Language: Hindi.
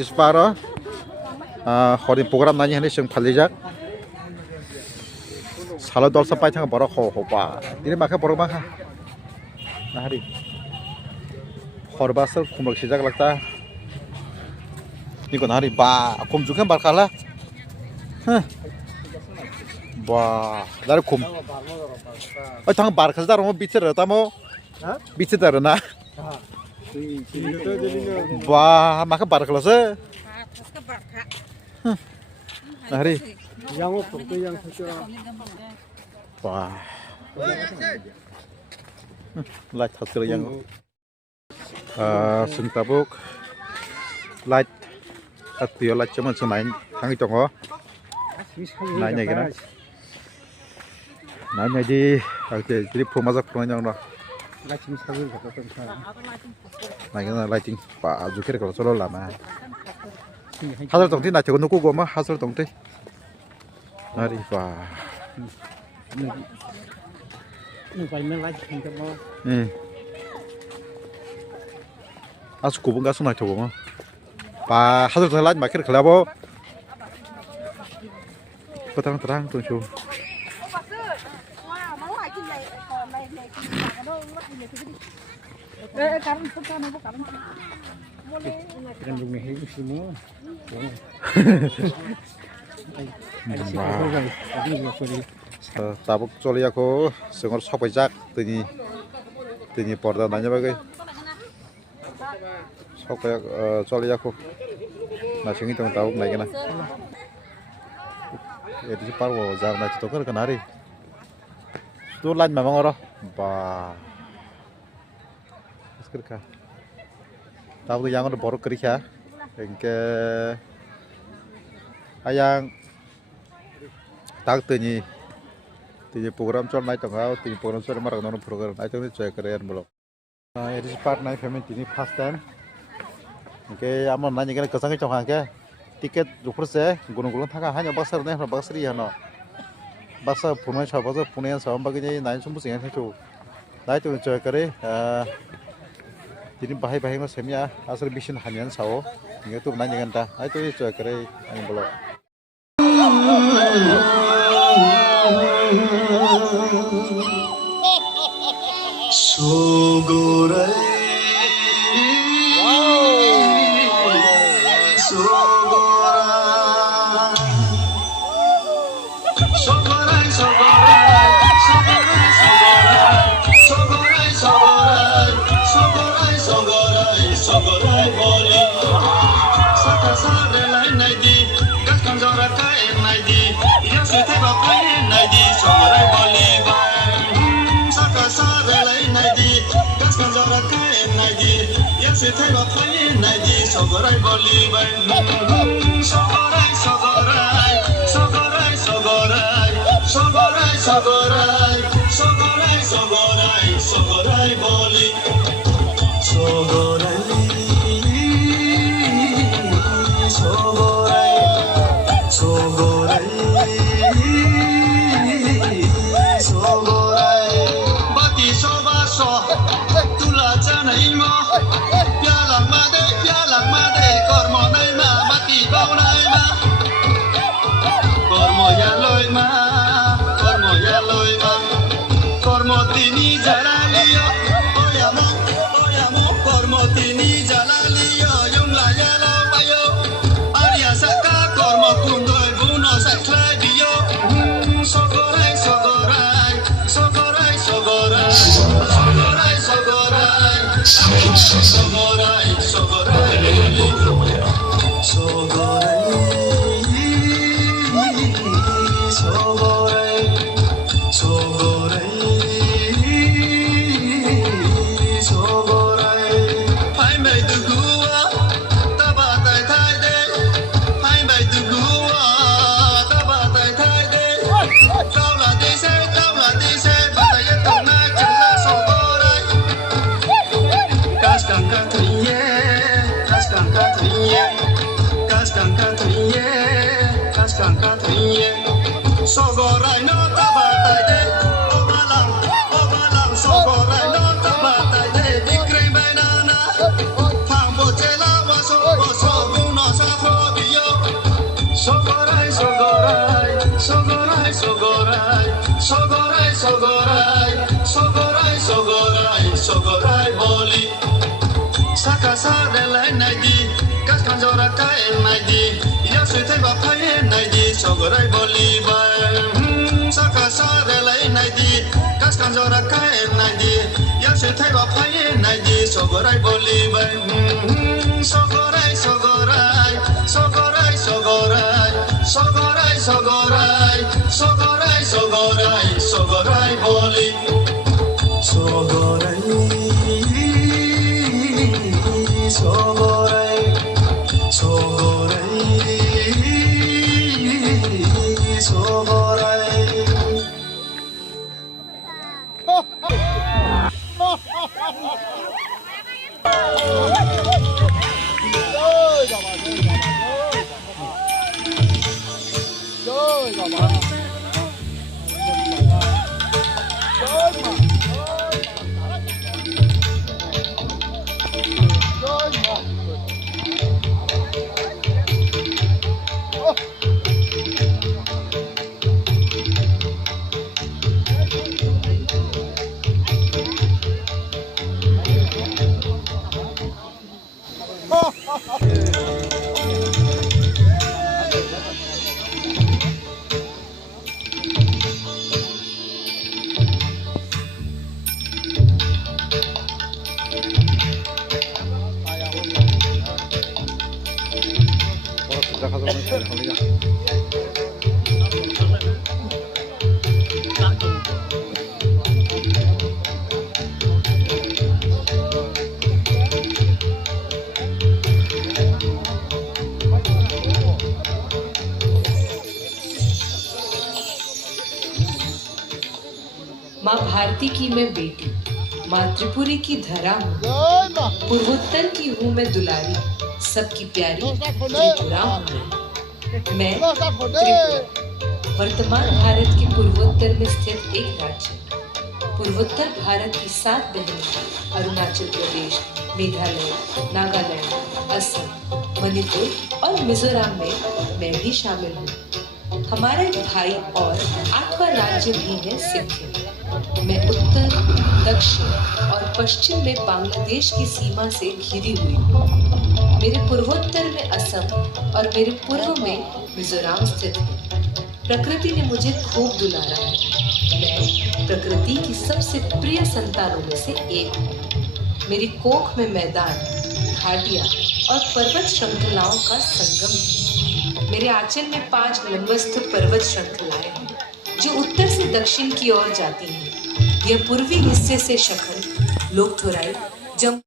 Edis Paro Hori program nanya ini sing palijak Salah dol sampai tengah borok hopa ini maka borok maka nah hari Horbasel kumlok sijak lakta ini kon hari ba kum juga barkala wah dari kum oh tang barkal dar mau bicara tamu bicara na wah maka barkal se nah hari yang untuk yang wah light hasil yang sentabuk light atau light cuma semain kang itu kok nanya gimana nanya di jadi pemasak yang lah nanya lighting pak Zukir kalau solo lama hasil tongti nak cakap nuku gua mah hasil tongti hari wah asu kubung gasu nak coba mah pak hasil tongti lain makin kelabo terang tuh cu tabuk coli aku sengor sopejak tini porda nanya bagai sopejak coli aku nasi ini tong tabuk naik na ya di separuh jar nasi tukar kenari tu lain memang orang bah sekarang tabuk yang ada baru kerja engke ayang tak tini program cor naik tengah tini program cor marah nono program naik tengah cuy keren belum edisi part naik payment ini first time oke aman nanya kena kesana cokang ke tiket 2% gunung-gunung thaka hanya basar nih basri ya no basar punai coba basar punai sama baginya naik sumbu sih itu naik tengah cuy keren jadi bahaya-bahaya mas semia asal bisin hanya sawo ini tuh nanya kena naik tengah cuy keren yang belum Sogorai Sogorai boli bang, sogorai sogorai, sogorai sogorai, sogorai sogorai, sogorai sogorai, sogorai boli, sogorai, sogorai, sogorai, sogorai, bati soba so, tula jana imo. Sogorai no tabatai de, obalang, sogorai no tabatai de, dikri banana, pang bocela waso waso, uno Saka sarelai naidi, kas kanjora kai naidi, ya suite bapai naidi, sogorai bolibai. Saka sarelai naidi, kas kanjora kai naidi, ya suite bapai naidi, sogorai bolibai. Sogorai, sogorai, sogorai, sogorai, sogorai, sogorai, sogorai, sogorai, sogorai boli. Sogorai. Sogorai, sogorai, sogorai. माँ भारती की मैं बेटी, माँ त्रिपुरी की धरा हूँ, पूर्वोत्तर की हूँ मैं दुलारी, सबकी प्यारी त्रिपुरा हूँ मैं त्रिपुरा। वर्तमान भारत के पूर्वोत्तर में स्थित एक राज्य। पूर्वोत्तर भारत की 7 बहनें अरुणाचल प्रदेश, मेघालय, नागालैंड, असम, मणिपुर और मिजोरम में मैं भी शामिल हूँ। हमारा एक भाई और 8वां राज्य भी है सिक्किम। मैं उत्तर, दक्षिण और पश्चिम में बांग्लादेश की सीमा से घिरी हुई हूँ। मेरे पूर्वोत्तर में असम और मेरे पूर्व में मिजोरम स्थित है। प्रकृति ने मुझे खूब दुलारा है। मैं प्रकृति की सबसे प्रिय संतानों में से एक हूँ। मेरी कोख में मैदान, घाटियाँ और पर्वत श्रृंखलाओं का संगम है। मेरे आंचल में 5 लंबस्थ पर्वत श्रृंखलाएं हैं जो उत्तर से दक्षिण की ओर जाती हैं। यह पूर्वी हिस्से से शखन, लोकथोराई, जम्मू